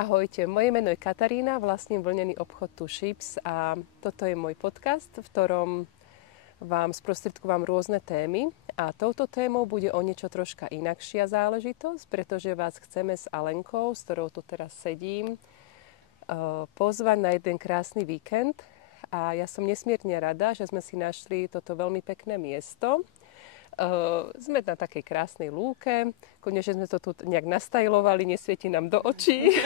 Ahojte, moje meno je Katarína, vlastním vlnený obchod Two Ships a toto je môj podcast, v ktorom vám sprostredkovám rôzne témy a touto témou bude o niečo troška inakšia záležitosť, pretože vás chceme s Alenkou, s ktorou tu teraz sedím, pozvať na jeden krásny víkend a ja som nesmierne rada, že sme si našli toto veľmi pekné miesto. Sme na takej krásnej lúke, konečne sme to tu nejak nastajlovali, nesvieti nám do očí.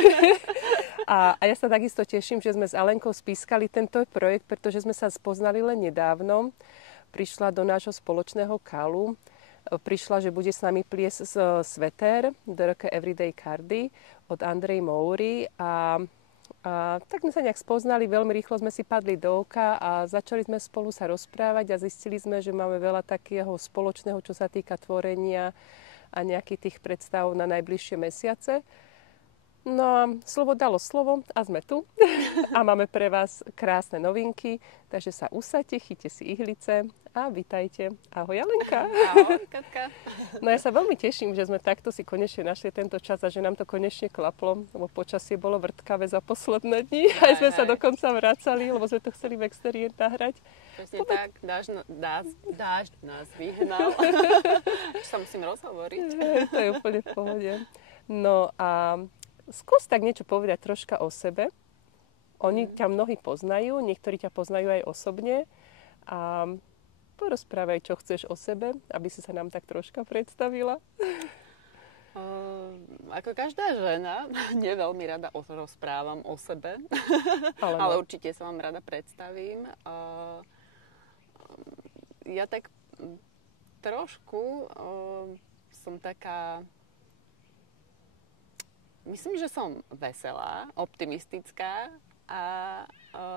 A ja sa takisto teším, že sme s Alenkou spískali tento projekt, pretože sme sa spoznali len nedávno. Prišla do nášho spoločného kalu, prišla, že bude s nami pliesť sveter Dirk Everyday Cardy od Andrej Moury a tak sme sa nejak spoznali, veľmi rýchlo sme si padli do oka a začali sme spolu sa rozprávať a zistili sme, že máme veľa takého spoločného, čo sa týka tvorenia a nejakých tých predstav na najbližšie mesiace. No a slovo dalo slovo a sme tu a máme pre vás krásne novinky, takže sa usaďte, chyťte si ihlice a vitajte. Ahoj Alenka. Ahoj Katka. No ja sa veľmi teším, že sme takto si konečne našli tento čas a že nám to konečne klaplo, lebo počasie bolo vrtkavé za posledné dni. Aj sme sa dokonca vracali, lebo sme to chceli v exteriér nahrať. Presne tak, dážď nás vyhnal. Už sa musím rozhovoriť. To je úplne v pohode. No a skús tak niečo povedať troška o sebe. Oni ťa mnohí poznajú, niektorí ťa poznajú aj osobne. A porozprávaj, čo chceš o sebe, aby si sa nám tak troška predstavila. Ako každá žena, neveľmi rada rozprávam o sebe, ale určite sa vám rada predstavím. Ja tak trošku som taká... Myslím, že som veselá, optimistická a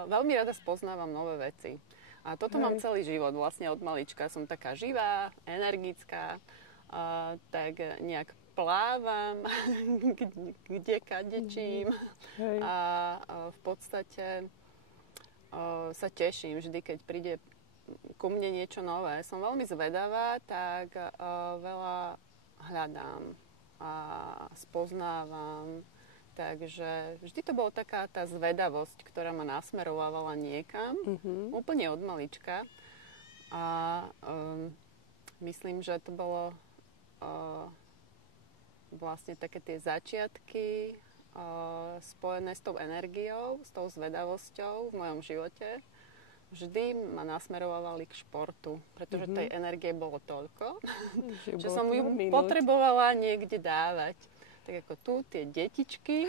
veľmi rada spoznávam nové veci. A toto mám celý život, vlastne od malička som taká živá, energická, tak nejak plávam, kde kadečím a v podstate sa teším vždy, keď príde ku mne niečo nové. Som veľmi zvedavá, tak veľa hľadám a spoznávam. Takže vždy to bola taká tá zvedavosť, ktorá ma nasmerovávala niekam, úplne od malička. A myslím, že to bolo vlastne také tie začiatky spojené s tou energiou, s tou zvedavosťou v mojom živote. Vždy ma nasmerovávali k športu, pretože tej energie bolo toľko, že som ju potrebovala niekde dávať. Tak ako tu tie detičky,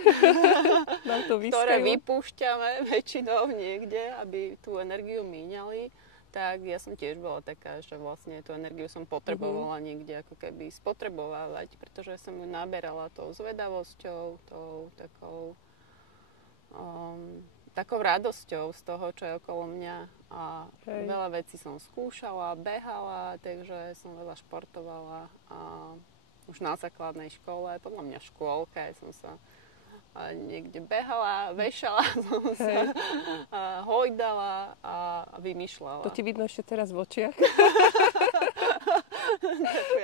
ktoré vypúšťame väčšinou niekde, aby tú energiu míňali, tak ja som tiež bola taká, že vlastne tú energiu som potrebovala niekde ako keby spotrebovávať, pretože som ju naberala tou zvedavosťou, tou takou radosťou z toho, čo je okolo mňa. A veľa vecí som skúšala, behala, takže som veľa športovala. A už na základnej škole, podľa mňa v škôlke, som sa niekde behala, vešala som sa, hojdala a vymýšľala. To ti vidno ešte teraz v očiach.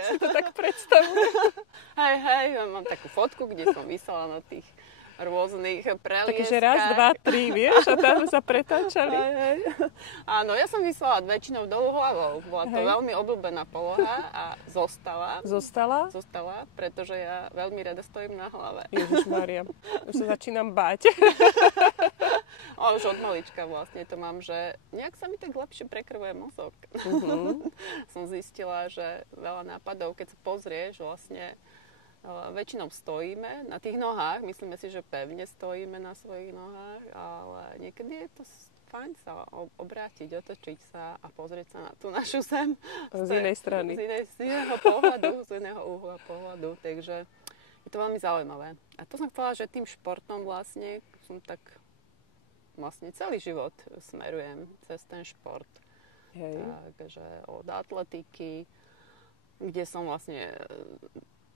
Si to tak predstavujem. Hej, mám takú fotku, kde som vysela na tých rôznych prelieskách. Takže raz, dva, tri, vieš, a tam sa pretáčali. Hej. Áno, ja som vysela väčšinou dolu hlavou. Bola to veľmi obľúbená poloha a zostala. Zostala, pretože ja veľmi rada stojím na hlave. Ježišmária, už sa začínam báť. Ale už od malička vlastne to mám, že nejak sa mi tak lepšie prekrvuje mozog. Som zistila, že veľa nápadov, keď sa pozrieš, vlastne väčšinou stojíme na tých nohách, myslíme si, že pevne stojíme na svojich nohách, ale niekedy je to fajn sa obrátiť, otočiť sa a pozrieť sa na tú našu zem. Z inej strany. Z iného pohľadu, z iného uhla pohľadu, takže je to veľmi zaujímavé. A to som chcela, že tým športom vlastne som tak vlastne celý život smerujem cez ten šport. Takže od atletiky, kde som vlastne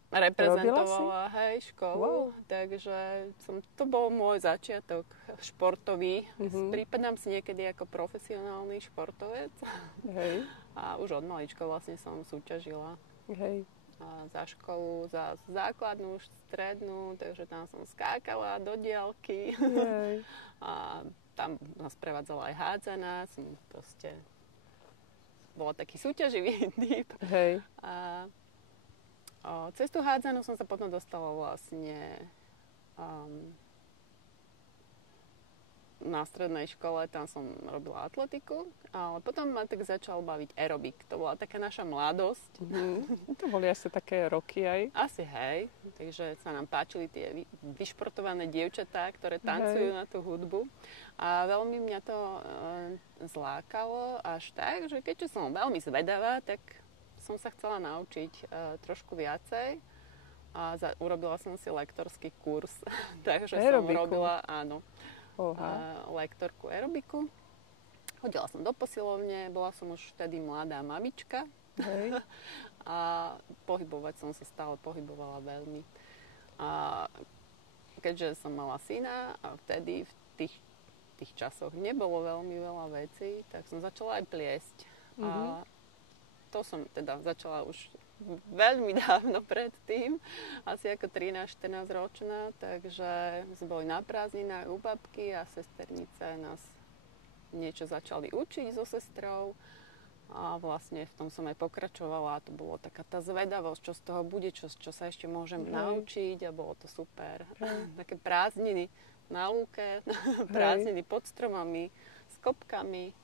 reprezentovala školu, takže to bol môj začiatok športový. Prípadám si niekedy ako profesionálny športovec a už od malička vlastne som súťažila. za školu, za základnú, strednú, takže tam som skákala do diaľky. A tam nás prevádzala aj hádzaná, som proste bola taký súťaživý typ. Hej. A cez tú hádzanú som sa potom dostala vlastne na strednej škole, tam som robila atletiku, ale potom ma tak začal baviť aerobik. To bola taká naša mladosť. To boli asi také roky aj. Asi hej, takže sa nám páčili tie vyšportované dievčatá, ktoré tancujú na tú hudbu. A veľmi mňa to zlákalo až tak, že keďže som veľmi zvedavá, tak som sa chcela naučiť trošku viacej. A urobila som si lektorský kurz, takže aerobiku. Som robila, áno, lektorku aerobiku. Chodila som do posilovne, bola som už vtedy mladá mamička. Hej. A pohybovať som sa stále pohybovala veľmi. A keďže som mala syna a vtedy v tých časoch nebolo veľmi veľa vecí, tak som začala aj pliesť. A to som teda začala už veľmi dávno predtým, asi ako 13-14 ročná, takže sme boli na prázdninách u babky a sesternice nás niečo začali učiť so sestrou a vlastne v tom som aj pokračovala a to bolo taká tá zvedavosť, čo z toho bude, čo sa ešte môžem naučiť a bolo to super. Také prázdniny na lúke, prázdniny pod stromami, s kopkami.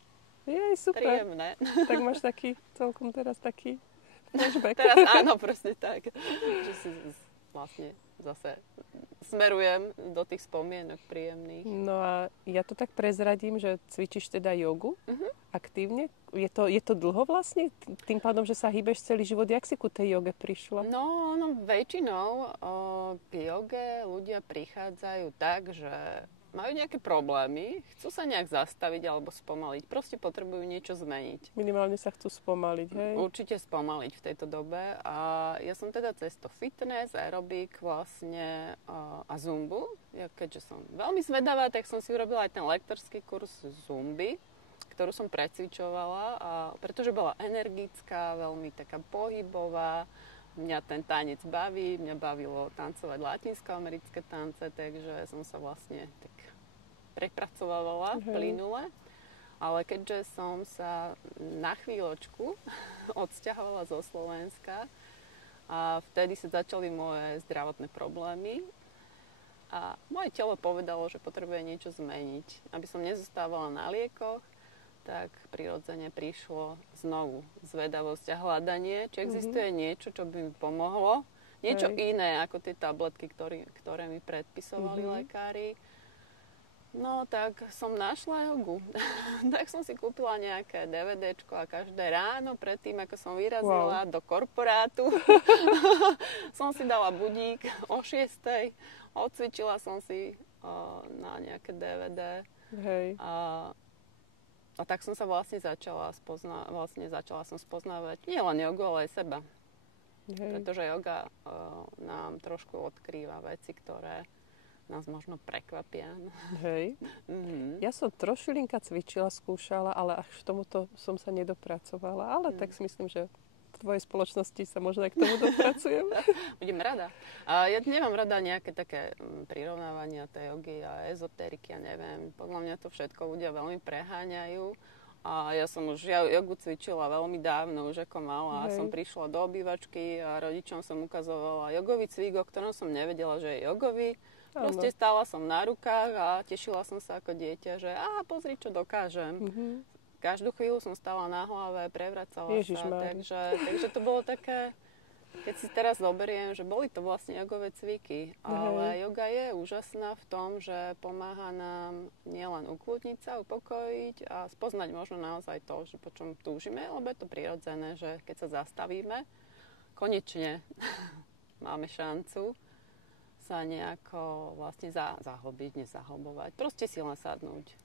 Jej, super. Príjemné. Tak máš taký, celkom teraz taký flashback. Teraz áno, presne tak. Že si vlastne zase smerujem do tých spomienok príjemných. No a ja to tak prezradím, že cvičíš teda jogu aktívne. Je to dlho vlastne? Tým pádom, že sa hýbeš celý život. Jak si ku tej joge prišla? No väčšinou k joge ľudia prichádzajú tak, že majú nejaké problémy, chcú sa nejak zastaviť alebo spomaliť. Proste potrebujú niečo zmeniť. Minimálne sa chcú spomaliť, hej? Určite spomaliť v tejto dobe. A ja som teda cez to fitness, aerobik vlastne a zumbu. Ja keďže som veľmi zvedavá, tak som si urobila aj ten lektorský kurz zumby, ktorú som precvičovala, pretože bola energická, veľmi taká pohybová. Mňa ten tanec baví, mňa bavilo tancovať latinskoamerické tance, takže som sa vlastne tak prepracovávala plynule. Ale keďže som sa na chvíľočku odsťahovala zo Slovenska a vtedy sa začali moje zdravotné problémy a moje telo povedalo, že potrebuje niečo zmeniť. Aby som nezostávala na liekoch, tak prirodzene prišlo znovu zvedavosť a hľadanie, či existuje niečo, čo by mi pomohlo. Niečo iné ako tie tabletky, ktoré mi predpisovali lekári. No tak som našla jogu. Tak som si kúpila nejaké DVDčko a každé ráno predtým, ako som vyrazila do korporátu, som si dala budík o 6:00, odcvičila som si na nejaké DVD. Hej. A tak som sa vlastne začala som spoznávať nielen jogu, ale aj seba. Pretože joga nám trošku odkrýva veci, ktoré nás možno prekvapia. Hej. Ja som trošilinka cvičila, skúšala, ale až k tomuto som sa nedopracovala. Ale tak si myslím, že v tvojej spoločnosti sa možno aj k tomu dopracujem. Budem rada. Ja nemám rada nejaké také prirovnávania tej jogy a ezotériky, ja neviem. Podľa mňa to všetko ľudia veľmi preháňajú. A ja som už jogu cvičila veľmi dávno, už ako malá. Som prišla do obývačky a rodičom som ukazovala jogový cvik, o ktorom som nevedela, že je jogový. Proste stála som na rukách a tešila som sa ako dieťa, že pozri, čo dokážem. Každú chvíľu som stála na hlave, prevracala sa. Takže to bolo také, keď si teraz zoberiem, že boli to vlastne jogové cviky. Ale joga je úžasná v tom, že pomáha nám nielen ukludniť sa, upokojiť a spoznať možno naozaj to, že po čom túžime, lebo je to prirodzené, že keď sa zastavíme, konečne máme šancu sa nejako vlastne zahlbiť, nezahlbovať. Proste si len sadnúť.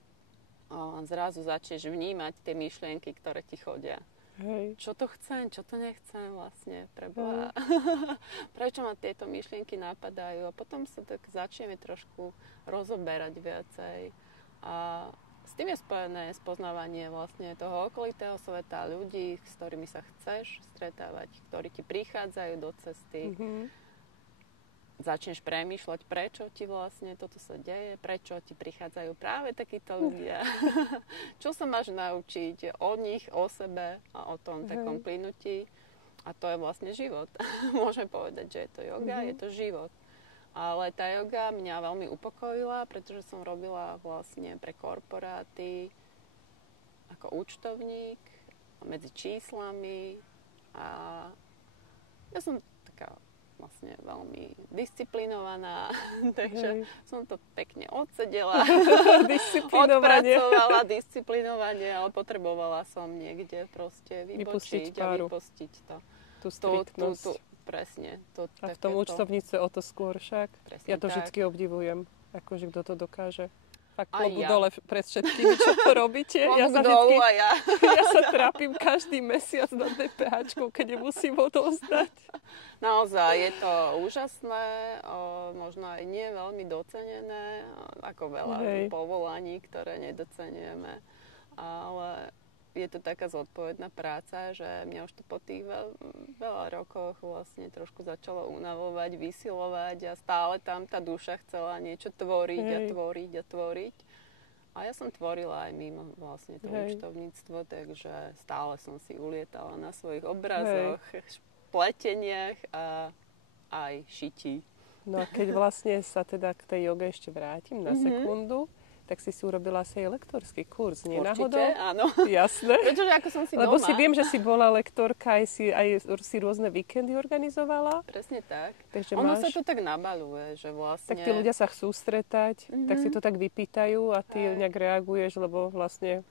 A zrazu začneš vnímať tie myšlienky, ktoré ti chodia. Hej. Čo to chcem, čo to nechcem vlastne pre Boha. Prečo ma tieto myšlienky napadajú? A potom sa tak začneme trošku rozoberať viacej. A s tým je spojené spoznávanie vlastne toho okolitého sveta, ľudí, s ktorými sa chceš stretávať, ktorí ti prichádzajú do cesty. Začneš premýšľať, prečo ti vlastne toto sa deje, prečo ti prichádzajú práve takíto ľudia. Čo sa máš naučiť o nich, o sebe a o tom takom plynutí. A to je vlastne život. Môžem povedať, že je to yoga, je to život. Ale tá yoga mňa veľmi upokojila, pretože som robila vlastne pre korporáty ako účtovník medzi číslami a ja som taká vlastne veľmi disciplinovaná, takže som to pekne odsedela, odpracovala disciplinovanie, ale potrebovala som niekde proste vypočiť a vypustiť to. Tú striktnosť. Presne. A v tom účtovníctve o to skôr však. Presne ja to vždycky obdivujem, akože kto to dokáže. Fakt klobu dole pred všetkými, čo to robíte. Ja sa trápim každý mesiac na DPH, keď musím odozdať. Naozaj, je to úžasné, možno aj nie veľmi docenené, ako veľa povolaní, ktoré nedocenujeme. Ale je to taká zodpovedná práca, že mňa už to po tých veľa rokoch vlastne trošku začalo unavovať, vysilovať a stále tam tá duša chcela niečo tvoriť a tvoriť a tvoriť. A ja som tvorila aj mimo vlastne to účtovníctvo, takže stále som si ulietala na svojich obrazoch, pleteniach a aj šití. No a keď vlastne sa teda k tej joge ešte vrátim na sekundu, tak si urobila asi aj lektorský kurz, nie náhodou? Určite, áno. Jasné. Pretože ako som si Lebo doma. si viem, že si bola lektorka, aj si rôzne víkendy organizovala. Presne tak. Takže ono sa to tak nabaľuje, že vlastne... Tak tí ľudia sa chcú stretať, tak si to tak vypýtajú a ty nejak reaguješ, lebo vlastne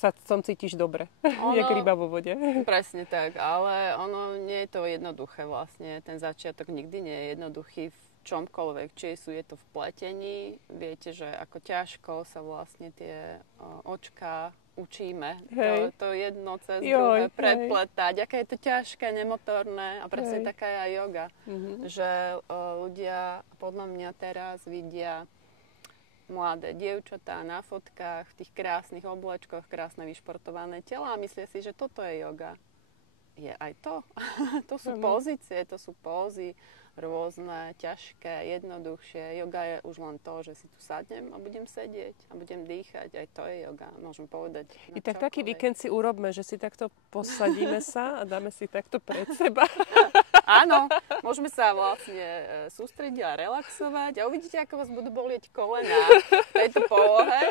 sa cítiš dobre, jak ryba vo vode. Presne tak, ale ono nie je to jednoduché vlastne. Ten začiatok nikdy nie je jednoduchý v čomkoľvek, či je to v pletení. Viete, že ako ťažko sa vlastne tie očká učíme. To jedno cez druhé prepletať. Aké je to ťažké, nemotorné. A presne taká je aj yoga. Že ľudia podľa mňa teraz vidia mladé dievčatá na fotkách, v tých krásnych oblečkoch, krásne vyšportované tela a myslia si, že toto je yoga. Je aj to. To sú pozície, to sú pózy rôzne, ťažké, jednoduchšie. Yoga je už len to, že si tu sadnem a budem sedieť a budem dýchať. Aj to je yoga, môžem povedať. I tak taký víkend si urobme, že si takto posadíme sa a dáme si takto pred seba. Áno, môžeme sa vlastne sústrediť a relaxovať a uvidíte, ako vás budú bolieť kolená v tejto polohe.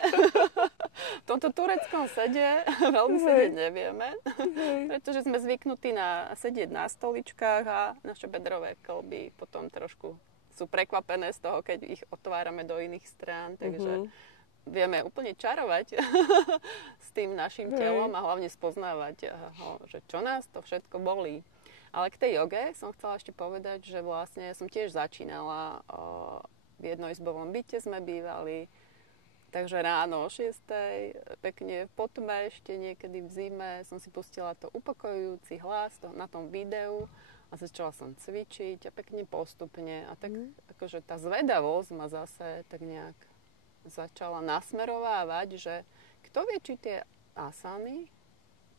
V tomto tureckom sede veľmi sedieť nevieme, pretože sme zvyknutí sedieť na stoličkách a naše bedrové kĺby potom trošku sú prekvapené z toho, keď ich otvárame do iných strán, takže vieme úplne čarovať s tým našim telom a hlavne spoznávať ho, že čo nás to všetko bolí. Ale k tej joge som chcela ešte povedať, že vlastne som tiež začínala v jednoizbovom byte sme bývali, takže ráno o 6:00, pekne po tme, ešte niekedy v zime som si pustila to upokojujúci hlas na tom videu a začala som cvičiť a pekne postupne. A tak akože tá zvedavosť ma zase tak nejak začala nasmerovávať, že kto vie, či tie asany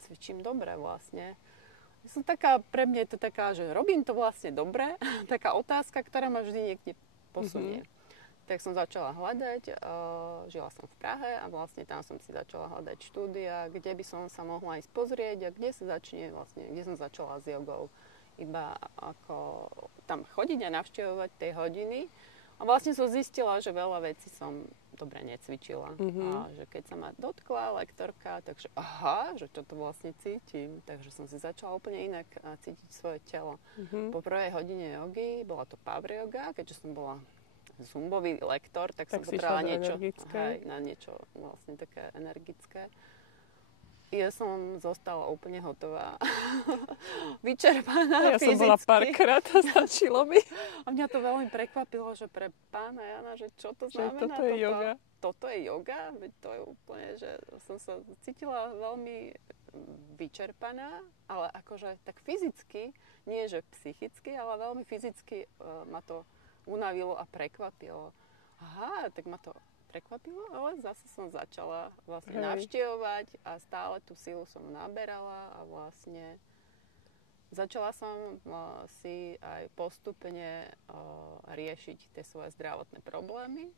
cvičím dobre vlastne. Som taká, pre mňa je to taká, že robím to vlastne dobre, taká otázka, ktorá ma vždy niekde posunie. Tak som začala hľadať, žila som v Prahe a vlastne tam som si začala hľadať štúdia, kde by som sa mohla ísť pozrieť a kde sa začne vlastne, kde som začala s jogou. Iba ako tam chodiť a navštevovať tie hodiny. A vlastne som zistila, že veľa vecí som dobre necvičila. A že keď sa ma dotkla lektorka, takže aha, že čo to vlastne cítim. Takže som si začala úplne inak cítiť svoje telo. Po prvej hodine jogy, bola to power yoga, keďže som bola zumbový lektor, tak som potrebovala na niečo vlastne také energické. Ja som zostala úplne hotová. Vyčerpaná fyzicky. Ja som bola párkrát a stačilo mi. A mňa to veľmi prekvapilo, že pre pána Jana, že čo to znamená toto je yoga. Toto je yoga? Veď to je úplne, že som sa cítila veľmi vyčerpaná, ale akože tak fyzicky, nie že psychicky, ale veľmi fyzicky ma to unavilo a prekvapilo. Aha, tak ma to prekvapilo, ale zase som začala vlastne navštevovať a stále tú silu som naberala a vlastne začala som si aj postupne riešiť tie svoje zdravotné problémy.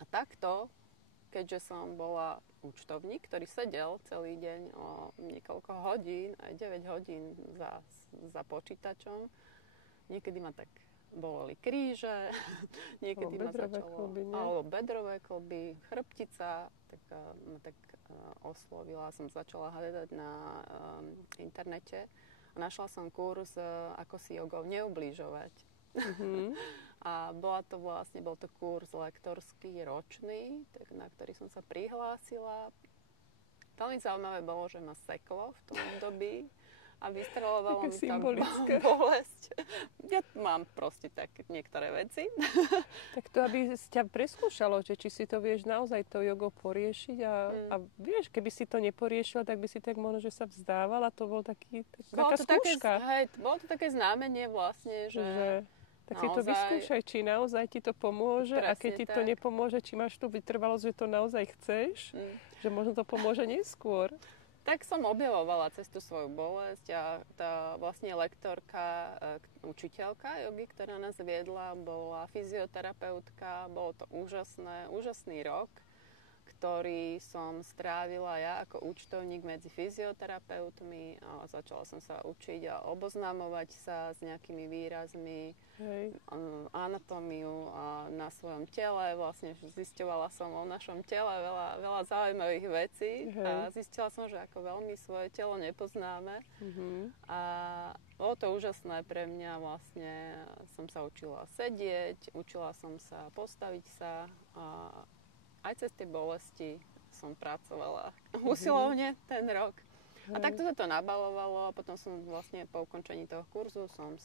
A takto, keďže som bola účtovník, ktorý sedel celý deň o niekoľko hodín, aj 9 hodín za počítačom, niekedy ma tak boleli kríže, niekedy ma začalo... Alebo bedrové kĺby, chrbtica, tak ma tak oslovila. Som začala hľadať na internete a našla som kurz, ako si jogou neubližovať. A bol to kurz lektorský ročný, tak, na ktorý som sa prihlásila. Veľmi zaujímavé bolo, že ma seklo v tom období a vystreľovalo mi tam bolesť. Ja mám proste tak niektoré veci. Tak to, aby ťa preskúšalo, že či si to vieš naozaj to jogou poriešiť a vieš, keby si to neporiešila, tak by si tak možno, že sa vzdávala. To bol taká skúška. Bolo to také znamenie vlastne, že tak naozaj, si to vyskúšaj, či naozaj ti to pomôže a keď ti to nepomôže, či máš tú vytrvalosť, že to naozaj chceš, že možno to pomôže neskôr. Tak som objavovala cez tú svoju bolesť a tá vlastne lektorka, učiteľka jogy, ktorá nás viedla, bola fyzioterapeutka. Bolo to úžasný rok, ktorý som strávila ja ako účtovník medzi fyzioterapeutmi a začala som sa učiť a oboznamovať sa s nejakými výrazmi, anatómiu na svojom tele. Vlastne zisťovala som o našom tele veľa zaujímavých vecí a zistila som, že ako veľmi svoje telo nepoznáme. A bolo to úžasné pre mňa. Vlastne som sa učila sedieť, učila som sa postaviť sa a aj cez tie bolesti som pracovala usilovne ten rok. A takto sa to nabalovalo a potom som vlastne po ukončení toho kurzu som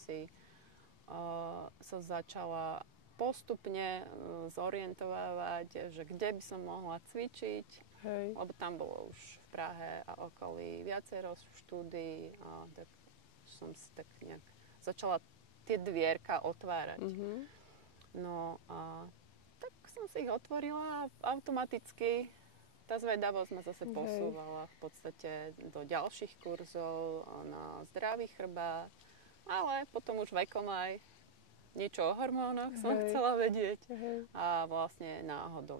sa začala postupne zorientovať, že kde by som mohla cvičiť, lebo tam bolo už v Prahe a okolí viacero štúdií a tak som si tak nejak začala tie dvierka otvárať. No a tak som si ich otvorila a automaticky tá zvedavosť ma zase posúvala v podstate do ďalších kurzov na zdravý chrbát, ale potom už vekom aj niečo o hormónoch som chcela vedieť a vlastne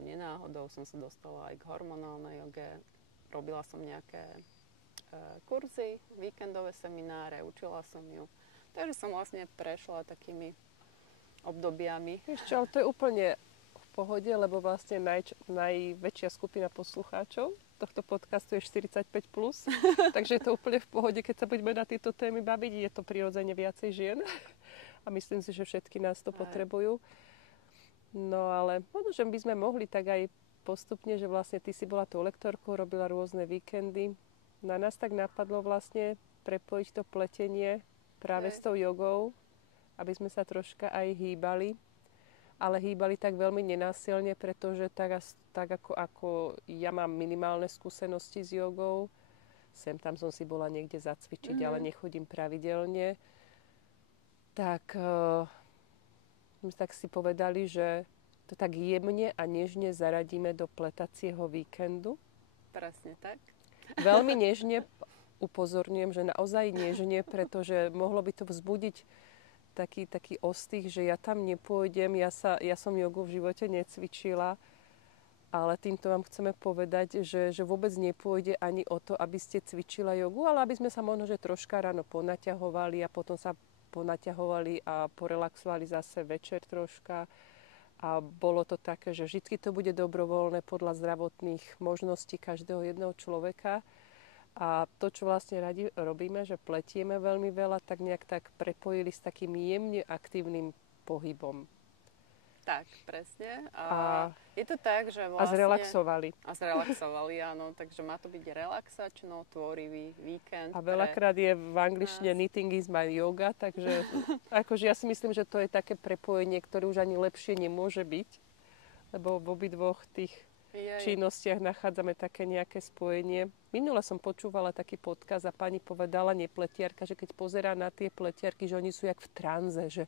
nenáhodou som sa dostala aj k hormonálnej joge. Robila som nejaké kurzy, víkendové semináre, učila som ju. Takže som vlastne prešla takými obdobiami. Ešte, ale to je úplne pohode, lebo vlastne najväčšia skupina poslucháčov tohto podcastu je 45+. Takže je to úplne v pohode, keď sa budeme na tieto témy baviť. Je to prirodzene viacej žien. A myslím si, že všetky nás to potrebujú. No ale možno, že by sme mohli tak aj postupne, že vlastne ty si bola tou lektorkou, robila rôzne víkendy. Na nás tak napadlo vlastne prepojiť to pletenie práve s tou jogou, aby sme sa troška aj hýbali. Ale hýbali tak veľmi nenásilne, pretože tak ako ja mám minimálne skúsenosti s jogou, sem tam som si bola niekde zacvičiť, ale nechodím pravidelne, tak si povedali, že to tak jemne a nežne zaradíme do pletacieho víkendu. Presne tak. Veľmi nežne upozorňujem, že naozaj nežne, pretože mohlo by to vzbudiť taký ostých, že ja tam nepôjdem, ja som jogu v živote necvičila, ale týmto vám chceme povedať, že vôbec nepôjde ani o to, aby ste cvičila jogu, ale aby sme sa možno, že troška ráno ponaťahovali a potom sa ponaťahovali a porelaxovali zase večer troška. A bolo to také, že vždy to bude dobrovoľné podľa zdravotných možností každého jedného človeka. A to, čo vlastne radi robíme, že pletieme veľmi veľa, tak nejak tak prepojili s takým jemne aktívnym pohybom. Tak, presne. A je to tak, že vlastne... A zrelaxovali. Áno. Takže má to byť relaxačno, tvorivý víkend. A veľakrát je v angličtine knitting is my yoga, takže akože ja si myslím, že to je také prepojenie, ktoré už ani lepšie nemôže byť, lebo v obidvoch tých činnostiach nachádzame také nejaké spojenie. Minule som počúvala taký podcast a pani povedala, pletiarka, že keď pozerá na tie pletiarky, že oni sú jak v tranze, že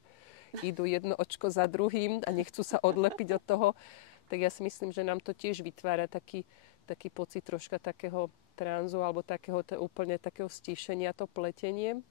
idú jedno očko za druhým a nechcú sa odlepiť od toho. tak ja si myslím, že nám to tiež vytvára taký pocit troška takého tranzu alebo úplne takého stíšenia, to pletenie.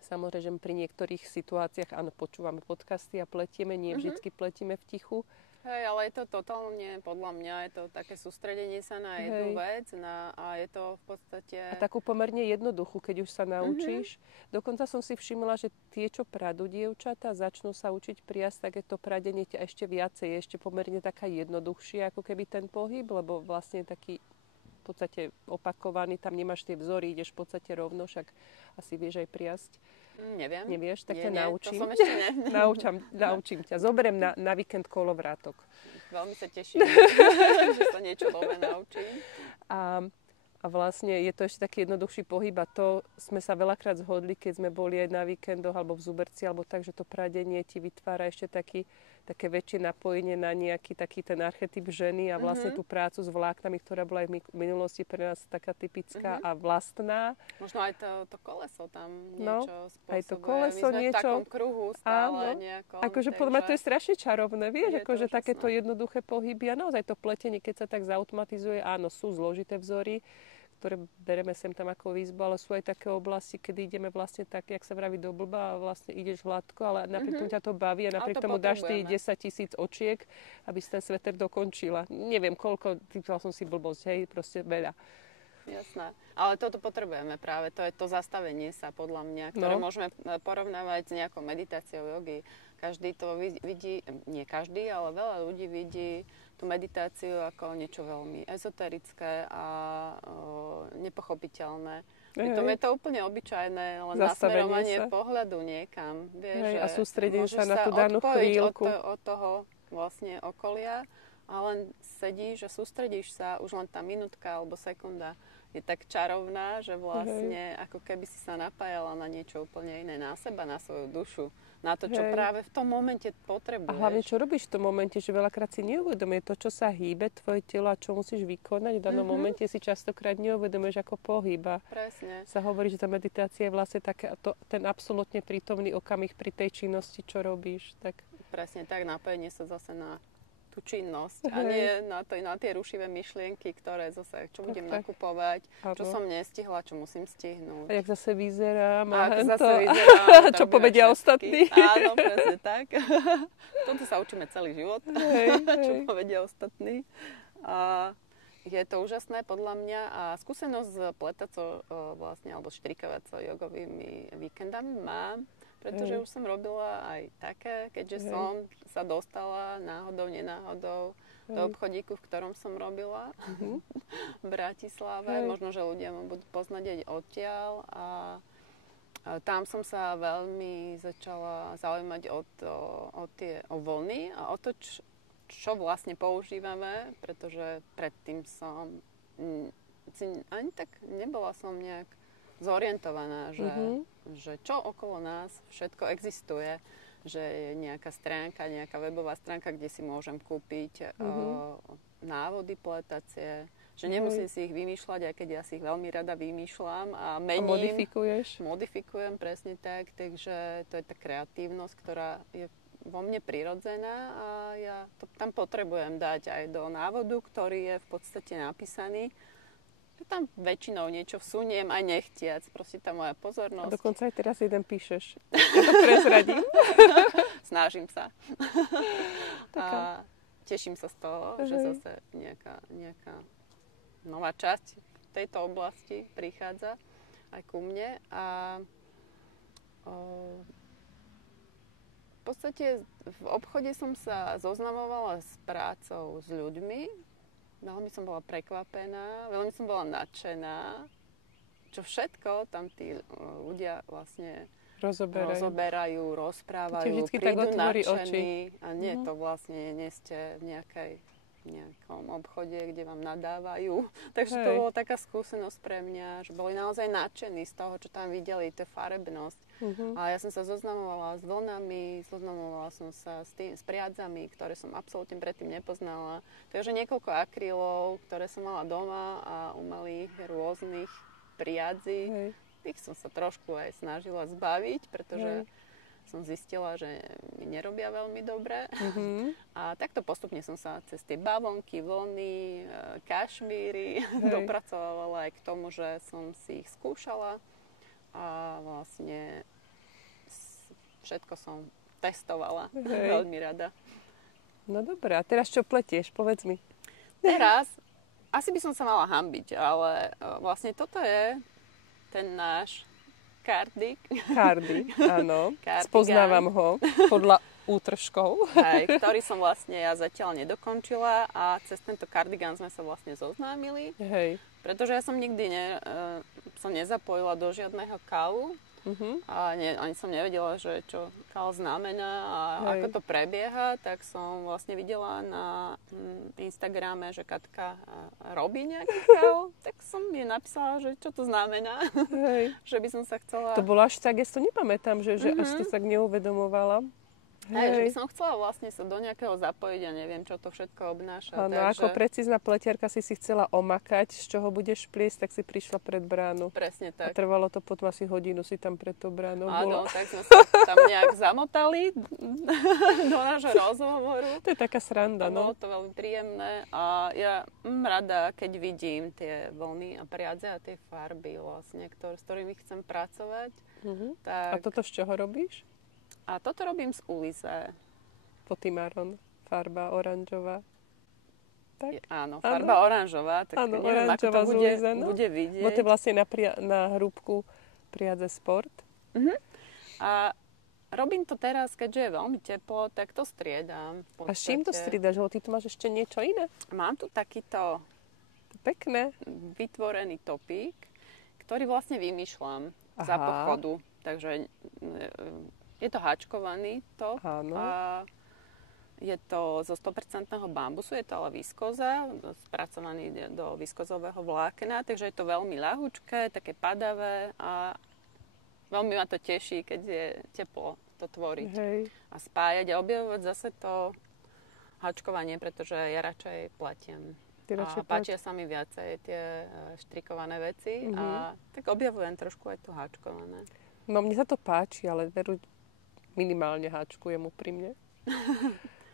Samozrejme, že pri niektorých situáciách, áno, počúvame podcasty a pletieme, nie vždycky pletieme v tichu. Hej, ale je to totálne, podľa mňa, je to také sústredenie sa na jednu vec a je to v podstate... A takú pomerne jednoduchú, keď už sa naučíš. Dokonca som si všimla, že tie, čo pradú dievčatá, začnú sa učiť priasť, tak je to pradenie ešte viacej, je ešte pomerne taká jednoduchšia, ako keby ten pohyb, lebo vlastne taký v podstate opakovaný, tam nemáš tie vzory, ideš v podstate rovno, však asi vieš aj priasť. Neviem. Nevieš, tak ťa naučím. To som ešte ne. Naučím ťa. Zoberiem na víkend kolovrátok. Veľmi sa teším, že sa niečo nové naučím. A vlastne je to ešte taký jednoduchší pohyb a to sme sa veľakrát zhodli, keď sme boli aj na víkendoch alebo v Zuberci, alebo tak, že to pradenie ti vytvára ešte také väčšie napojenie na nejaký taký ten archetyp ženy a vlastne tú prácu s vláknami, ktorá bola aj v minulosti pre nás taká typická a vlastná. Možno aj to koleso tam niečo spôsobuje. Aj to koleso my sme niečo. V takom kruhu stále nejakom. Akože podľa mňa to je strašne čarovné, vieš, akože takéto úžasné. jednoduché pohyby a naozaj to pletenie, keď sa tak zautomatizuje, áno, sú zložité vzory, ktoré bereme sem tam ako výzbu, ale sú aj také oblasti, kedy ideme vlastne tak, jak sa vraví, do blba a vlastne ideš hladko, ale napriek tomu ťa to baví a napriek tomu dáš ty 10 000 očiek, aby si ten sveter dokončila. Neviem, koľko, typala som si blbosť, hej, proste veľa. Jasné. Ale toto potrebujeme práve, to je to zastavenie sa podľa mňa, ktoré môžeme porovnávať s nejakou meditáciou jogy. Každý to vidí, nie každý, ale veľa ľudí vidí tú meditáciu ako niečo veľmi ezoterické a nepochopiteľné. Pritom je to úplne obyčajné, len nasmerovanie pohľadu niekam. Vieš, a sústredenie sa na tú danú chvíľku. Od toho vlastne okolia a len sedíš a sústredíš sa, už len tá minútka alebo sekunda je tak čarovná, že vlastne ako keby si sa napájala na niečo úplne iné, na seba, na svoju dušu. Na to, čo práve v tom momente potrebuješ. A hlavne, čo robíš v tom momente, že veľakrát si neuvedomuje to, čo sa hýbe, tvoje telo a čo musíš vykonať. V danom momente si častokrát neuvedomuješ ako pohyb. Presne. Sa hovorí, že tá meditácia je vlastne ten absolútne prítomný okamih pri tej činnosti, čo robíš. Tak... Presne tak, napojenie sa zase na tú činnosť a nie na tie rušivé myšlienky, ktoré zase, čo budem nakupovať, čo som nestihla, čo musím stihnúť. A jak zase vyzerám. Čo povedia ostatní. Áno, presne tak. Toto sa učíme celý život, čo povedia ostatní. A je to úžasné podľa mňa a skúsenosť s pletacou vlastne, alebo štrikavacou jogovými víkendami mám, pretože už som robila aj také, keďže som sa dostala náhodou, nenáhodou do obchodíku, v ktorom som robila v Bratislave. Možno, že ľudia ma budú poznať aj odtiaľ a tam som sa veľmi začala zaujímať o vlny a o to, čo vlastne používame, pretože predtým som ani tak nebola som nejak zorientovaná, že čo okolo nás všetko existuje, že je nejaká stránka, nejaká webová stránka, kde si môžem kúpiť návody pletacie, že nemusím si ich vymýšľať, aj keď ja si ich veľmi rada vymýšľam a mením. A modifikujem, presne tak, takže to je tá kreatívnosť, ktorá je vo mne prirodzená a ja to tam potrebujem dať aj do návodu, ktorý je v podstate napísaný. Tam väčšinou niečo vsuniem aj nechtiac. Proste tá moja pozornosť. A dokonca aj teraz jeden píšeš. Ja to prezradím. Snažím sa. A teším sa z toho, že zase nejaká nová časť tejto oblasti prichádza aj ku mne. A v podstate v obchode som sa zoznamovala s prácou s ľuďmi. Veľmi som bola prekvapená, veľmi som bola nadšená, čo všetko tam tí ľudia vlastne rozoberajú, rozprávajú, prídu nadšení a nie to vlastne nie ste v nejakom obchode, kde vám nadávajú. Takže to bola taká skúsenosť pre mňa, že boli naozaj nadšení z toho, čo tam videli, tá farebnosť. A ja som sa zoznamovala s vlnami, zoznamovala som sa s priadzami, ktoré som absolútne predtým nepoznala. Takže niekoľko akrylov, ktoré som mala doma a umelých rôznych priadzí. Tých som sa trošku aj snažila zbaviť, pretože som zistila, že mi nerobia veľmi dobre. A takto postupne som sa cez tie bavlnky, vlny, kašmíry dopracovala aj k tomu, že som si ich skúšala a vlastne všetko som testovala veľmi rada. No dobré, a teraz čo pletieš? Povedz mi. Teraz, asi by som sa mala hanbiť, ale vlastne toto je ten náš kardik. Kardik, áno. Spoznávam ho podľa útržkov. Hej, ktorý som vlastne ja zatiaľ nedokončila a cez tento kardigán sme sa vlastne zoznámili. Hej. Pretože ja som nikdy som nezapojila do žiadneho kalu. A ani som nevedela, že čo kal znamená a ako to prebieha, tak som vlastne videla na Instagrame, že Katka robí nejaký kal, tak som jej napísala, že čo to znamená, že by som sa chcela... To bolo až tak, ja si to nepamätám, že až to tak neuvedomovala. Že by som chcela vlastne sa do nejakého zapojiť a neviem, čo to všetko obnáša. Áno, takže... ako precízna pletiarka si chcela omakať, z čoho budeš pliesť, tak si prišla pred bránu. Presne tak. A trvalo to potom asi hodinu si tam pred tou bránou bola. Áno, tak sme sa tam nejak zamotali do nášho rozhovoru. To je taká sranda, no. Bolo to veľmi príjemné a ja rada, keď vidím tie vlny a priadze a tie farby vlastne, s ktorými chcem pracovať. Tak... A toto z čoho robíš? A toto robím z ulize. Potimaron, farba oranžová. Tak? Áno, farba oranžová. Tak áno, neviem, oranžová ako to bude vidieť. Bo to je vlastne na hrúbku priadze sport. A robím to teraz, keďže je veľmi teplo, tak to striedam. A s čím to striedaš? Lebo ty tu máš ešte niečo iné? Mám tu takýto pekné vytvorený topík, ktorý vlastne vymýšľam za pochodu. Takže... Je to háčkovaný top a je to zo 100% bambusu, je to ale viskóza, spracovaný do viskozového vlákna, takže je to veľmi ľahučké, také padavé a veľmi ma to teší, keď je teplo to tvoriť. A spájať a objavovať zase to háčkovanie, pretože ja radšej pletiem. A páčia sa mi viacej tie štrikované veci a tak objavujem trošku aj to háčkované. No mne sa to páči, ale veru minimálne háčkujem úprimne.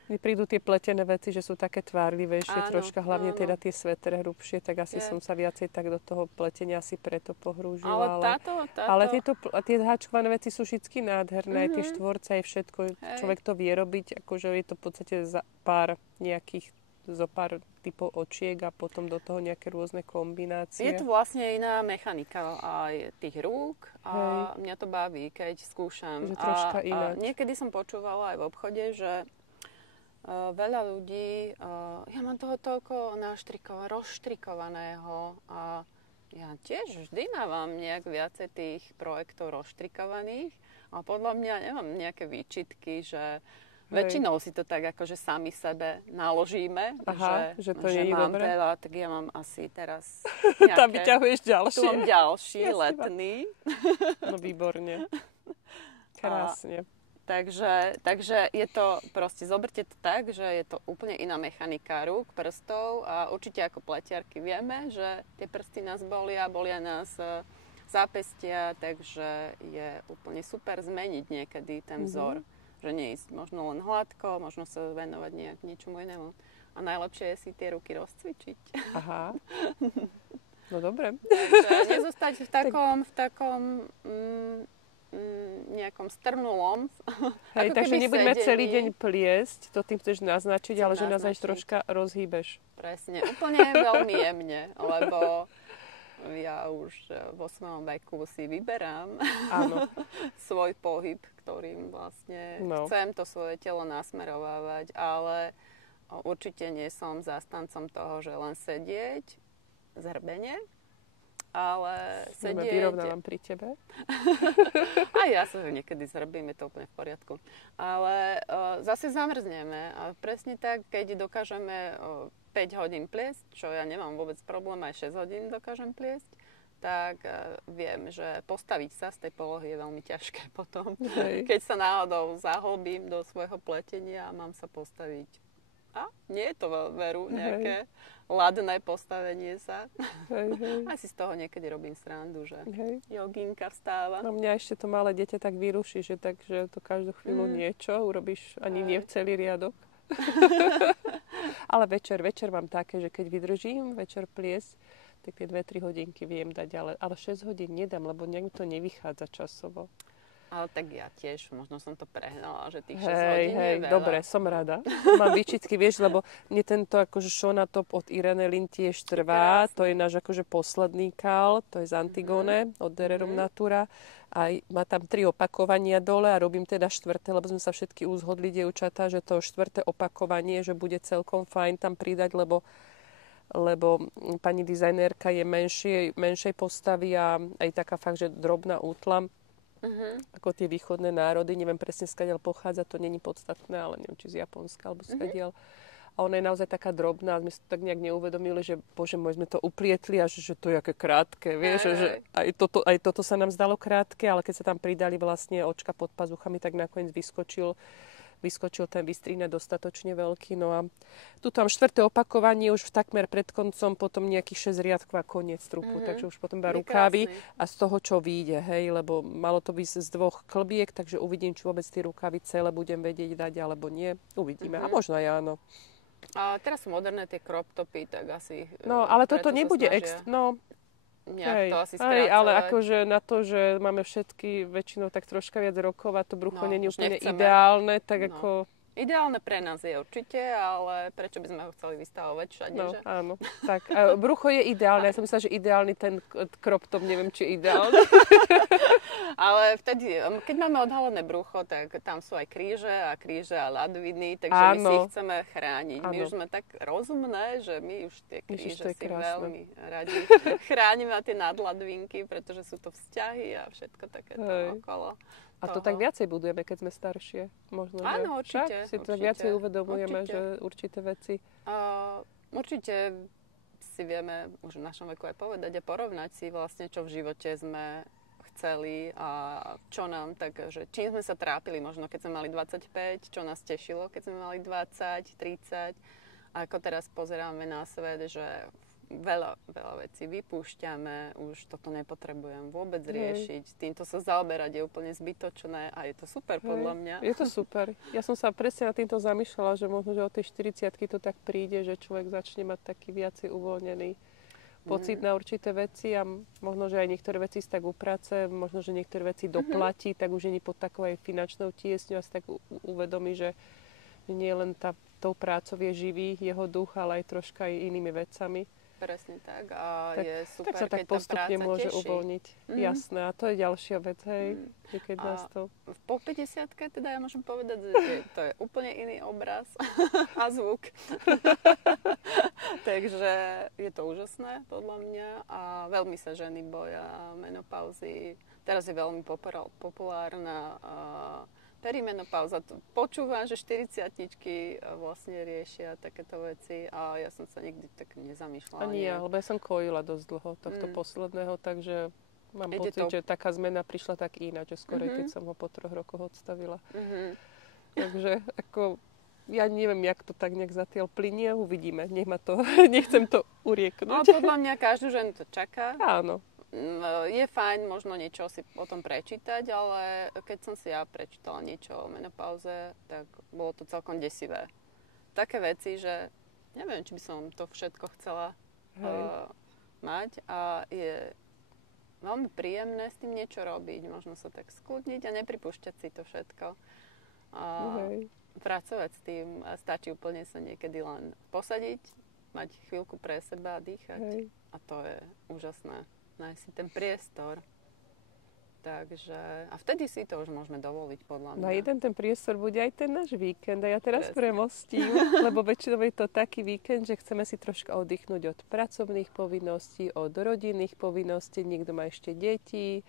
Mne prídu tie pletené veci, že sú také tvárlivejšie troška, hlavne teda tie svetre hrubšie, tak asi som sa viacej tak do toho pletenia asi preto pohrúžila. Ale tie háčkované veci sú vždy nádherné, aj tie štvorce, aj všetko. Človek to vie robiť, akože je to v podstate za pár typov očiek a potom do toho nejaké rôzne kombinácie. Je to vlastne iná mechanika aj tých rúk a mňa to baví, keď skúšam. Že troška ináč. A niekedy som počúvala aj v obchode, že veľa ľudí, ja mám toho toľko rozštrikovaného a ja tiež vždy mávam nejak viacej tých projektov rozštrikovaných a podľa mňa nemám nejaké výčitky, že väčšinou si to tak akože sami sebe naložíme, že mám dobre. Veľa, tak ja mám asi teraz nejaké... Tam vyťahuješ ďalšie. Tu mám ďalší, letný. No výborne. Krásne. Takže je to proste, zoberte to tak, že je to úplne iná mechanika rúk, prstov a určite ako pletiarky vieme, že tie prsty nás bolia nás zápestia, takže je úplne super zmeniť niekedy ten vzor. Že neísť možno len hladko, možno sa venovať niečomu inému. A najlepšie je si tie ruky rozcvičiť. Aha. No dobre. Takže nezostať v takom nejakom strnulom. Hej, takže nebudeme celý deň pliesť, to tým chceš naznačiť, ale že nás aj troška rozhýbeš. Presne, úplne veľmi jemne, lebo ja už vo svojom veku si vyberám svoj pohyb, ktorým vlastne chcem to svoje telo nasmerovávať, ale určite nie som zástancom toho, že len sedieť zhrbene, ale sedieť... Vyrovnávam pri tebe. A ja sa niekedy zhrbím, je to úplne v poriadku. Ale zase zamrzneme a presne tak, keď dokážeme 5 hodín pliesť, čo ja nemám vôbec problém, aj 6 hodín dokážem pliesť, tak viem, že postaviť sa z tej polohy je veľmi ťažké potom. Keď sa náhodou zahlbím do svojho pletenia a mám sa postaviť a nie je to veru nejaké ladné postavenie sa. Asi z toho niekedy robím srandu, že joginka vstáva. No mňa ešte to malé dieťa tak vyruší, že to každú chvíľu niečo urobíš, ani nie v celý riadok. Ale večer mám také, že keď vydržím večer pliesť, tak tie 2-3 hodinky viem dať, ale 6 hodín nedám, lebo nejak to nevychádza časovo. Ale tak ja tiež, možno som to prehnala, že tých 6 hodín je veľa. Dobre, som rada. Mám výčitky, vieš, lebo mne tento akože Shonatop od Irene Lin tiež trvá. To je náš akože posledný kál, to je z Antigone od Dererum Natura. A má tam 3 opakovania dole a robím teda 4, lebo sme sa všetky uzhodli, dievčatá, že to 4. opakovanie, že bude celkom fajn tam pridať, lebo pani dizajnérka je menšej postavy a aj taká fakt, že drobná útla. Ako tie východné národy, neviem presne skadiaľ pochádza, to není podstatné, ale neviem, či z Japonska alebo skadiaľ. A ona je naozaj taká drobná, sme si to tak nejak neuvedomili, že bože môj, sme to uplietli a že to je aké krátke, vieš, že aj toto sa nám zdalo krátke, ale keď sa tam pridali vlastne očka pod pazuchami, tak nakoniec vyskočil ten výstrihne dostatočne veľký. No a tu tam 4. opakovanie už takmer pred koncom, potom nejakých 6 riadkov a koniec trupu. Takže už potom iba rukávy a z toho, čo vyjde, hej, lebo malo to byť z 2 klbiek, takže uvidím, či vôbec tie rukávy celé budem vedieť dať, alebo nie. Uvidíme. A možno aj áno. A teraz sú moderné tie crop topy, tak asi... No, ale toto nebude to asi skrácovať. Ale akože na to, že máme všetky väčšinou tak troška viac rokov a to brucho nie je úplne ideálne, tak ako... Ideálne pre nás je určite, ale prečo by sme ho chceli vystavovať všade, že? Áno. Tak, brucho je ideálne. Ja som myslela, že ideálny ten crop top, neviem, či je ideálny. Ale vtedy, keď máme odhalené brucho, tak tam sú aj kríže a ladviny, takže my si ich chceme chrániť. My už sme tak rozumné, že my už tie kríže si veľmi radi chránime a tie nadladvinky, pretože sú to vzťahy a všetko takéto okolo. A to tak viacej budujeme, keď sme staršie. Možno, áno, určite. Si to tak viacej uvedomujeme, že určité veci... Určite si vieme už v našom veku aj povedať a porovnať si vlastne, čo v živote sme chceli a čo nám tak, že čím sme sa trápili, možno keď sme mali 25, čo nás tešilo, keď sme mali 20, 30. A ako teraz pozeráme na svet, že veľa vecí vypúšťame, už toto nepotrebujem vôbec riešiť. Týmto sa zaoberať je úplne zbytočné a je to super podľa mňa. Je to super. Ja som sa presne nad týmto zamýšľala, že možno, že od tej 40-ky to tak príde, že človek začne mať taký viacej uvoľnený pocit na určité veci a možno, že aj niektoré veci si tak uprace, možno, že niektoré veci doplatí, tak už nie pod takou aj finančnou tiesňou a si tak uvedomí, že nie len tou prácou je živý jeho duch, ale aj troška aj inými vecami. Presne tak. A je super, tak sa tak postupne môže uvoľniť. Jasné. A to je ďalšia vec, hej. Keď nás to... Po 50-ke teda ja môžem povedať, že to je úplne iný obraz a zvuk. Takže je to úžasné podľa mňa a veľmi sa ženy boja menopauzy. Teraz je veľmi populárna perimenopauza. Počúvam, že 40-tničky vlastne riešia takéto veci a ja som sa nikdy tak nezamýšľala. Ani ja, lebo ja som kojila dosť dlho tohto posledného, takže mám pocit, že taká zmena prišla tak ináč, že skôr keď som ho po 3 rokoch odstavila. Takže ako ja neviem, jak to tak nejak zatiaľ plynie, uvidíme. Nechcem to urieknúť. No podľa mňa každú ženu to čaká. Áno. Je fajn možno niečo si o tom prečítať, ale keď som si ja prečítala niečo o menopauze, tak bolo to celkom desivé. Také veci, že neviem, či by som to všetko chcela mať a je veľmi príjemné s tým niečo robiť, možno sa tak skľudniť a nepripúšťať si to všetko. Pracovať s tým a stačí úplne sa niekedy len posadiť, mať chvíľku pre seba a dýchať. A to je úžasné. Nájsť si ten priestor. Takže... A vtedy si to už môžeme dovoliť, podľa mňa. No jeden ten priestor bude aj ten náš víkend. A ja teraz premostím, lebo väčšinou je to taký víkend, že chceme si troška oddychnúť od pracovných povinností, od rodinných povinností. Niekto má ešte deti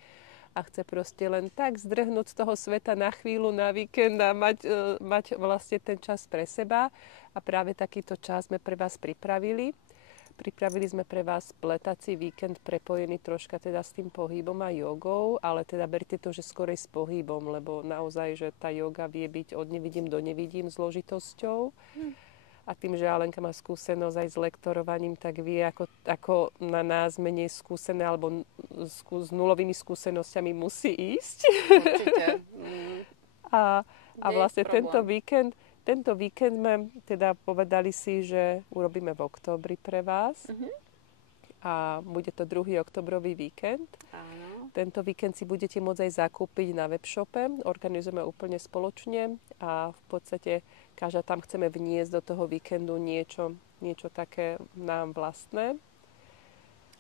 a chce proste len tak zdrhnúť z toho sveta na chvíľu, na víkend a mať vlastne ten čas pre seba. A práve takýto čas sme pre vás pripravili. Pripravili sme pre vás pletací víkend prepojený troška teda s tým pohybom a jogou, ale teda berte to, že skorej s pohybom, lebo naozaj, že tá joga vie byť od nevidím do nevidím zložitosťou. A tým, že Alenka má skúsenosť aj s lektorovaním, tak vie, ako na nás menej skúsené alebo s nulovými skúsenosťami musí ísť. Určite. A vlastne tento víkend sme teda povedali si, že urobíme v októbri pre vás. A bude to 2. oktobrový víkend. Áno. Tento víkend si budete môcť aj zakúpiť na webshope. Organizujeme úplne spoločne a v podstate každá tam chceme vniesť do toho víkendu niečo také nám vlastné.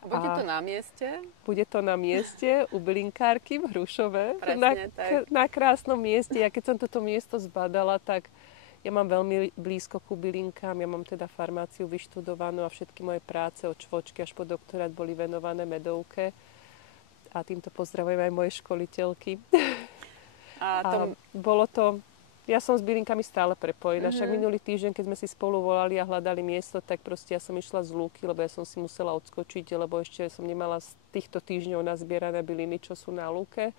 A bude to na mieste? Bude to na mieste u bylinkárky v Hrušove. Presne tak. Na krásnom mieste. Ja keď som toto miesto zbadala, tak ja mám veľmi blízko ku bylinkám. Ja mám teda farmáciu vyštudovanú a všetky moje práce od švočky až po doktorát boli venované medovke. A týmto pozdravujem aj moje školiteľky. A bolo to... Ja som s bylinkami stále prepojená. Však minulý týždeň, keď sme si spolu volali a hľadali miesto, tak proste ja som išla z lúky, lebo ja som si musela odskočiť, lebo ešte som nemala z týchto týždňov nazbierané byliny, čo sú na lúke.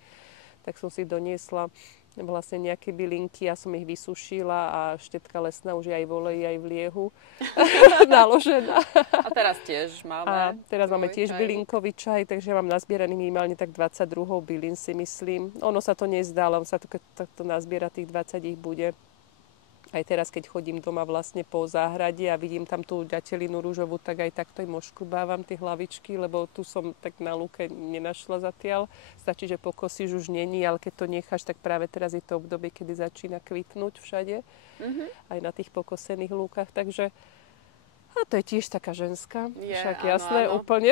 Tak som si doniesla vlastne nejaké bylinky, ja som ich vysušila a štetka lesná už je aj v oleji, aj v liehu naložená. A teraz tiež máme. Teraz máme tiež bylinkový čaj, takže ja mám nazbieraný minimálne tak 20 druhov bylín, si myslím. Ono sa to nezdá, ale on sa to, keď takto nazbiera, tých 20 ich bude. Aj teraz, keď chodím doma vlastne po záhrade a vidím tam tú ďatelinu rúžovú, tak aj takto im oškrubávam tie hlavičky, lebo tu som tak na lúke nenašla zatiaľ. Stačí, že pokosíš, už není, ale keď to necháš, tak práve teraz je to obdobie, kedy začína kvitnúť všade. Aj na tých pokosených lúkach, takže... A to je tiež taká ženská, však jasné, áno. Úplne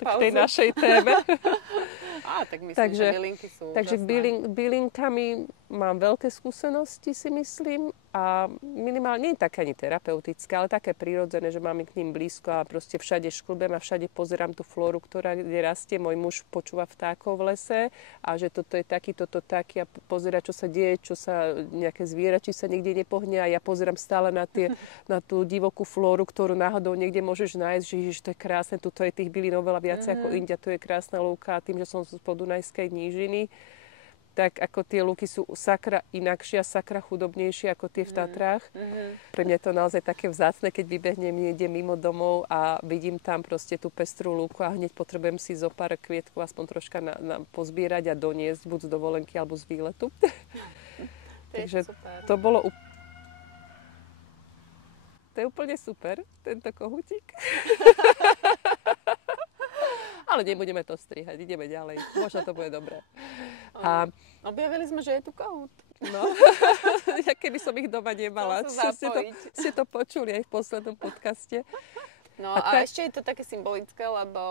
k tej našej téme. Tak myslím, že bylinky sú takže bylinkami mám veľké skúsenosti, si myslím. A minimálne, nie je také ani terapeutické, ale také prirodzené, že mám k ním blízko a proste všade šklbem a všade pozerám tú flóru, kde rastie. Môj muž počúva vtákov v lese a že toto je taký, toto taký a pozerá, čo sa deje, čo sa nejaké zviera, či sa niekde nepohne a ja pozerám stále na tú divokú flóru, ktorú náhodou niekde môžeš nájsť, že ježiš, to je krásne, tuto je tých bylín oveľa viac ako India, tu je krásna lúka a tým, že som z Podunajskej nížiny, tak ako tie lúky sú sakra inakšie a sakra chudobnejšie ako tie v Tatrách. Pre mňa je to naozaj také vzácne, keď vybehnem niekde mimo domov a vidím tam proste tú pestrú lúku a hneď potrebujem si zo pár kvietkov aspoň troška pozbierať a doniesť buď z dovolenky alebo z výletu. Takže to bolo to je úplne super, tento kohútik. Ale nebudeme to strihať, ideme ďalej. Možno to bude dobré. Objavili sme, že je tu kohút. No, ja keby som ich doma nemala. Ste to počuli aj v poslednom podcaste. No a ešte je to také symbolické, lebo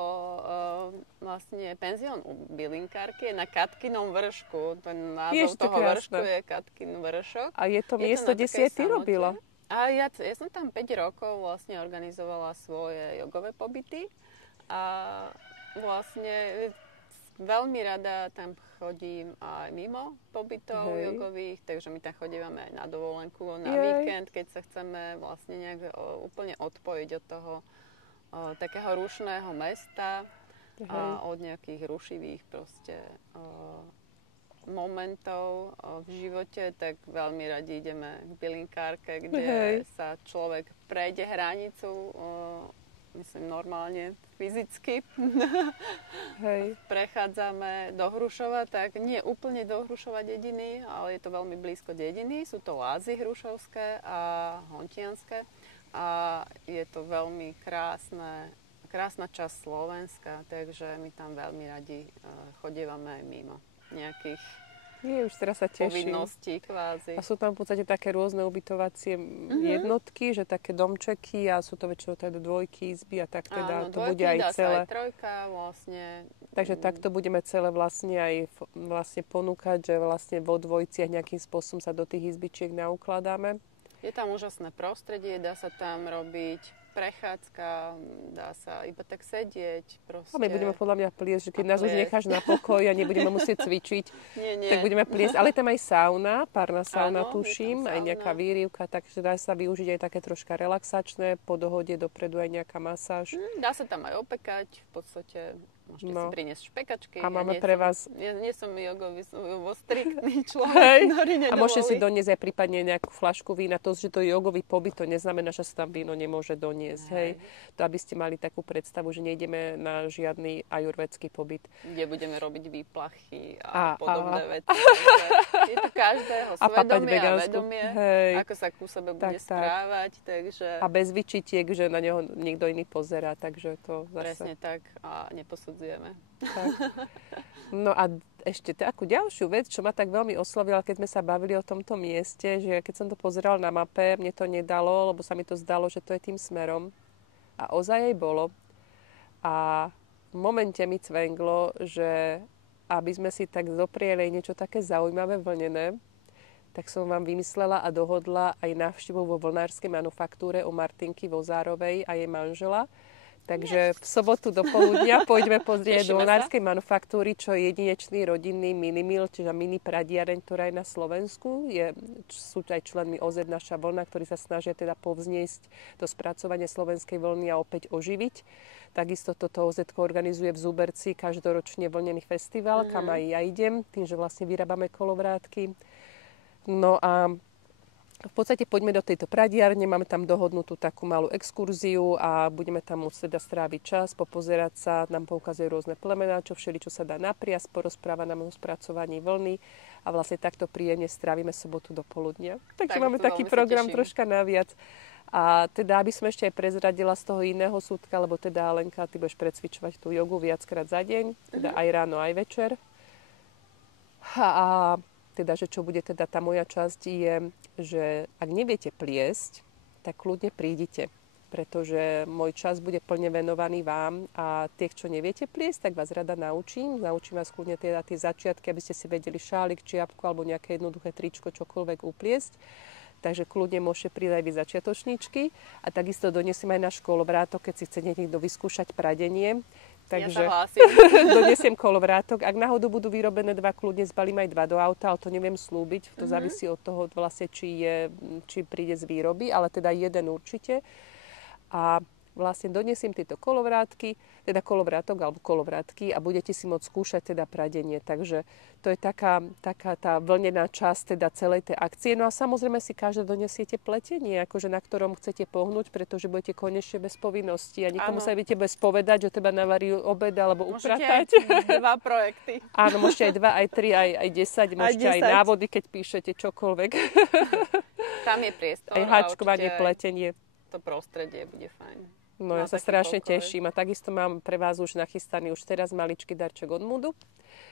vlastne penzión u bylinkárky je na Katkinom vršku. Ten názov toho vršku je Katkin vršok. A je to miesto, kde si ty robila. A ja som tam 5 rokov vlastne organizovala svoje jogové pobyty. A vlastne veľmi rada tam chodím aj mimo pobytov jogových, takže my tam chodívame aj na dovolenku, na víkend, keď sa chceme vlastne nejak úplne odpojiť od toho takého rušného mesta a od nejakých rušivých proste momentov v živote, tak veľmi radi ideme k bylinkárke, kde sa človek prejde hranicu myslím normálne, fyzicky. Prechádzame do Hrušova, tak nie úplne do Hrušova dediny, ale je to veľmi blízko dediny. Sú to Lázy hrušovské a hontianske a je to veľmi krásna časť Slovenska, takže my tam veľmi radi chodievame aj mimo nejakých už teraz sa teším. Povinností kvázi. A sú tam v podstate také rôzne ubytovacie jednotky, že také domčeky a sú to väčšinou teda dvojky, izby a tak teda to bude aj celé. Áno, trojka vlastne. Takže takto budeme celé vlastne aj ponúkať, že vlastne vo dvojciach nejakým spôsobom sa do tých izbičiek naukladáme. Je tam úžasné prostredie, dá sa tam robiť prechádzka, dá sa iba tak sedieť. Proste. A my budeme podľa mňa pliesť, že keď nás už necháš na pokoj a nebudeme musieť cvičiť, tak budeme pliesť. Ale tam aj sauna, párna sauna tuším, aj nejaká výrivka, takže dá sa využiť aj také troška relaxačné, po dohode dopredu aj nejaká masáž. Dá sa tam aj opekať, v podstate Môžete si priniesť špekačky. A máme pre vás... Nie som jogovo striktný človek, ktorý nedovolí. A môžete si doniesť aj prípadne nejakú fľašku vína. To, že to je jogový pobyt, to neznamená, že sa tam víno nemôže doniesť. Hej. To, aby ste mali takú predstavu, že nejdeme na žiadny ajurvédsky pobyt. Kde budeme robiť výplachy a podobné veci. Je to každého svedomie a vedomie, ako sa ku sebe bude správať. Takže... A bez vyčitiek, že na neho niekto iný pozerá. Takže to zase... Presne tak. A neposudzujeme. Tak. No a ešte takú ďalšiu vec, čo ma tak veľmi oslovila, keď sme sa bavili o tomto mieste, že keď som to pozerala na mape, mne to nedalo, lebo sa mi to zdalo, že to je tým smerom. A ozaj jej bolo. A v momente mi cvenglo, že aby sme si tak zoprieli niečo také zaujímavé vlnené, tak som vám vymyslela a dohodla aj návštevu vo vlnárskej manufaktúre u Martinky Vozárovej a jej manžela. Takže v sobotu do poludnia pôjdeme pozrieť do vlnárskej manufaktúry, čo je jedinečný rodinný minimil, čiže mini pradiareň, ktorá je na Slovensku. Sú aj členmi OZ Naša vlna, ktorí sa snažia teda povzniesť to spracovanie slovenskej vlny a opäť oživiť. Takisto toto OZ organizuje v Zuberci každoročne vlnený festival, kam aj ja idem, tým, že vlastne vyrábame kolovrátky. No a v podstate poďme do tejto pradiarne, máme tam dohodnutú takú malú exkurziu a budeme tam môcť teda stráviť čas, popozerať sa, nám poukazujú rôzne plemená, čo sa dá napriasť, porozpráva nám o spracovaní vlny a vlastne takto príjemne strávime sobotu do poludnia. Takže máme taký program troška naviac. A teda, aby som ešte aj prezradila z toho iného súdka, lebo teda Alenka, ty budeš precvičovať tú jogu viackrát za deň, teda aj ráno, aj večer. A teda, že čo bude teda tá moja časť je, že ak neviete pliesť, tak kľudne prídite, pretože môj čas bude plne venovaný vám a tých, čo neviete pliesť, tak vás rada naučím. Naučím vás kľudne teda tie začiatky, aby ste si vedeli šálik, čiapku alebo nejaké jednoduché tričko, čokoľvek upliesť. Takže kľudne môžete prísť aj vy začiatočníčky a takisto donesiem aj na školovrátok, keď si chce niekto vyskúšať pradenie. Takže donesiem kolovrátok. Ak náhodou budú vyrobené 2, kľudne zbalím aj 2 do auta, ale to neviem slúbiť. To závisí od toho vlastne, či príde z výroby, ale teda jeden určite. A vlastne donesiem tieto kolovrátky, teda kolovrátok alebo kolovrátky a budete si môcť skúšať teda pradenie. Takže to je taká tá vlnená časť teda celej tej akcie. No a samozrejme si každé donesiete pletenie, akože na ktorom chcete pohnúť, pretože budete konečne bez povinností a nikomu sa budete bez povedať, že teba navarí obed alebo upratať. Môžete aj 2 projekty. Áno, môžete aj 2, aj 3, aj 10, môžete aj návody, keď píšete čokoľvek. Tam je priestor. Aj háčkovanie, pletenie. To prostredie bude fajn. No ja sa strašne teším a takisto mám pre vás už nachystaný už teraz maličký darček od Moodu.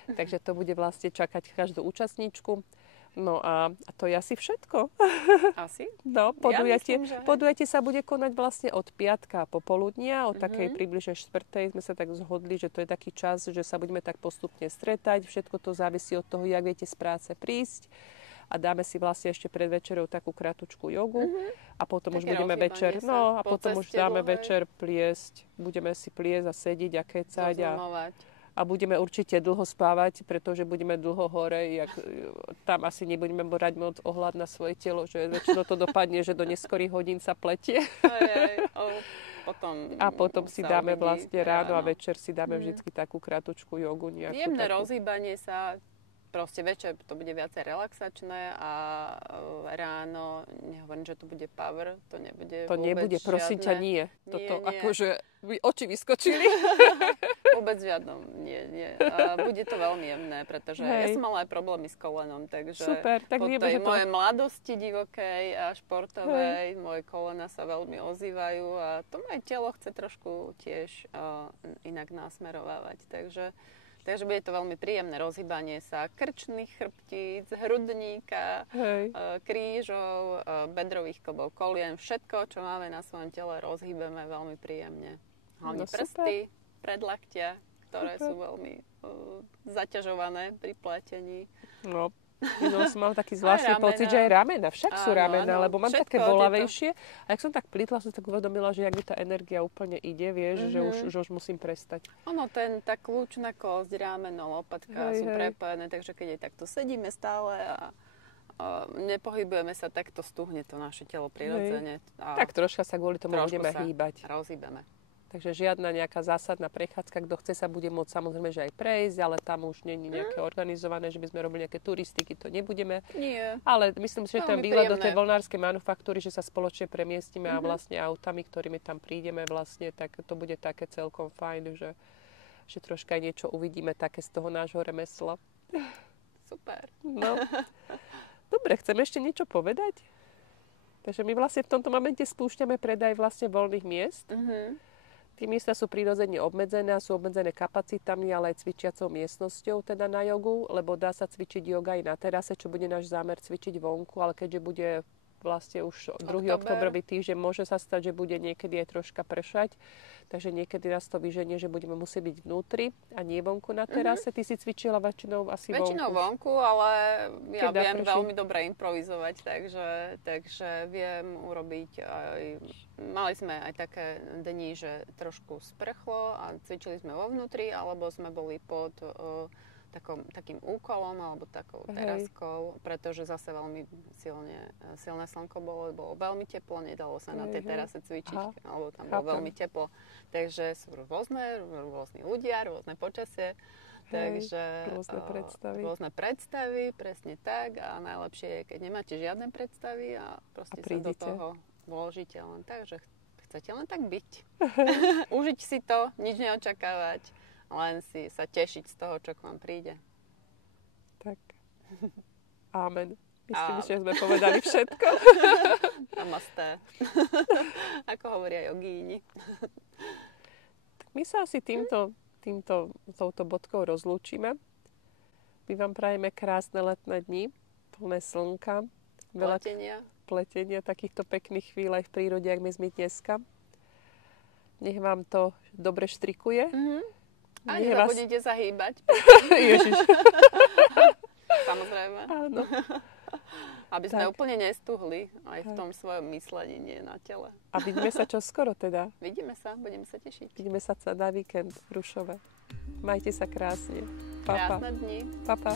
Takže to bude vlastne čakať každú účastníčku. No a to je asi všetko. Asi? No, podujatie sa bude konať vlastne od piatka popoludnia, od takej približne 4. sme sa tak zhodli, že to je taký čas, že sa budeme tak postupne stretať. Všetko to závisí od toho, jak viete z práce prísť. A dáme si vlastne ešte pred večerou takú kratučku jogu a potom už budeme večer, a potom už dáme večer pliesť. Budeme si pliesť a sediť a kecať a budeme určite dlho spávať, pretože budeme dlho hore. Tam asi nebudeme brať moc ohľad na svoje telo, že väčšinou to dopadne, že do neskorých hodín sa pletie. Potom si dáme vlastne ráno a večer si dáme vždycky takú kratučku jogu. Jemné rozhýbanie sa. Proste večer to bude viacej relaxačné a ráno, nehovorím, že to bude power, to nebude to vôbec nebude, prosím ťa, nie. Toto nie. Akože oči vyskočili. Vôbec žiadnom, nie. Bude to veľmi jemné, pretože ja som mala aj problémy s kolenom, takže super, tak po tej mojej mladosti divokej a športovej, moje kolena sa veľmi ozývajú a to moje telo chce trošku tiež inak nasmerovávať, Takže bude to veľmi príjemné rozhýbanie sa krčných chrbtíc, hrudníka, krížov, bedrových klbov, kolien. Všetko, čo máme na svojom tele, rozhýbeme veľmi príjemne. Hlavne prsty, predlaktia, ktoré sú veľmi zaťažované pri pletení. No. Som mal taký zvláštny pocit, že aj ramena, však sú ramena, lebo mám také bolavejšie. A ak som tak plitla, som tak uvedomila, že jak mi tá energia úplne ide, vieš, že už musím prestať. Ono, tá kľúčna kosť, rameno, lopatka sú prepojené, takže keď aj takto sedíme stále a nepohybujeme sa, tak to stuhne to naše telo prirodzene. Tak troška sa kvôli tomu budeme hýbať. Rozhýbeme. Takže žiadna nejaká zásadná prechádzka, kto chce sa bude môcť samozrejme, že aj prejsť, ale tam už nie je nejaké organizované, že by sme robili nejaké turistiky, to nebudeme. Nie. Ale myslím si, že ten výlet do tej príjemné. vlnárskej manufaktúry, že sa spoločne premiestime a vlastne autami, ktorými tam prídeme vlastne, tak to bude také celkom fajn, že troška aj niečo uvidíme také z toho nášho remesla. Super. No. Dobre, chceme ešte niečo povedať? Takže my vlastne v tomto momente spúšťame predaj vlastne voľných miest. Tie miesta sú prirodzene obmedzené, sú obmedzené kapacitami, ale aj cvičiacou miestnosťou teda na jogu, lebo dá sa cvičiť joga aj na terase, čo bude náš zámer cvičiť vonku, ale keďže bude vlastne už 2. októbrový týždeň, môže sa stať, že bude niekedy aj troška pršať, takže niekedy nás to vyženie, že budeme musieť byť vnútri a nie vonku na terase. Ty si cvičila väčšinou asi vonku. Väčšinou vonku, ale ja Keď viem prší. veľmi dobre improvizovať, takže viem urobiť aj... Mali sme aj také dni, že trošku sprchlo a cvičili sme vo vnútri, alebo sme boli pod takým úkolom alebo takou teraskou, pretože zase veľmi silné slnko bolo veľmi teplo, nedalo sa na tej terase cvičiť, alebo tam bolo veľmi teplo. Takže sú rôzni ľudia, rôzne počasie. Takže rôzne predstavy, presne tak. A najlepšie je, keď nemáte žiadne predstavy a proste sa do toho vložíte len tak, že chcete len tak byť. Užiť si to, nič neočakávať, len si sa tešiť z toho, čo k vám príde. Tak. Amen. Myslím, že sme povedali všetko. Namaste. Ako hovoria jogíni. Tak my sa asi touto bodkou rozlúčime. My vám prajeme krásne letné dni, plné slnka. Veľa pletenia, takýchto pekných chvíľ aj v prírode, jak my sme dneska. Nech vám to dobre štrikuje. A nezabudnite sa hýbať. Ježiš. Samozrejme. Áno. Aby sme úplne nestuhli aj v tom svojom myslení, nie na tele. A vidíme sa čoskoro teda. Vidíme sa, budeme sa tešiť. Vidíme sa na víkend v Rušove. Majte sa krásne. Pa, Krásne dni. Pa, pa.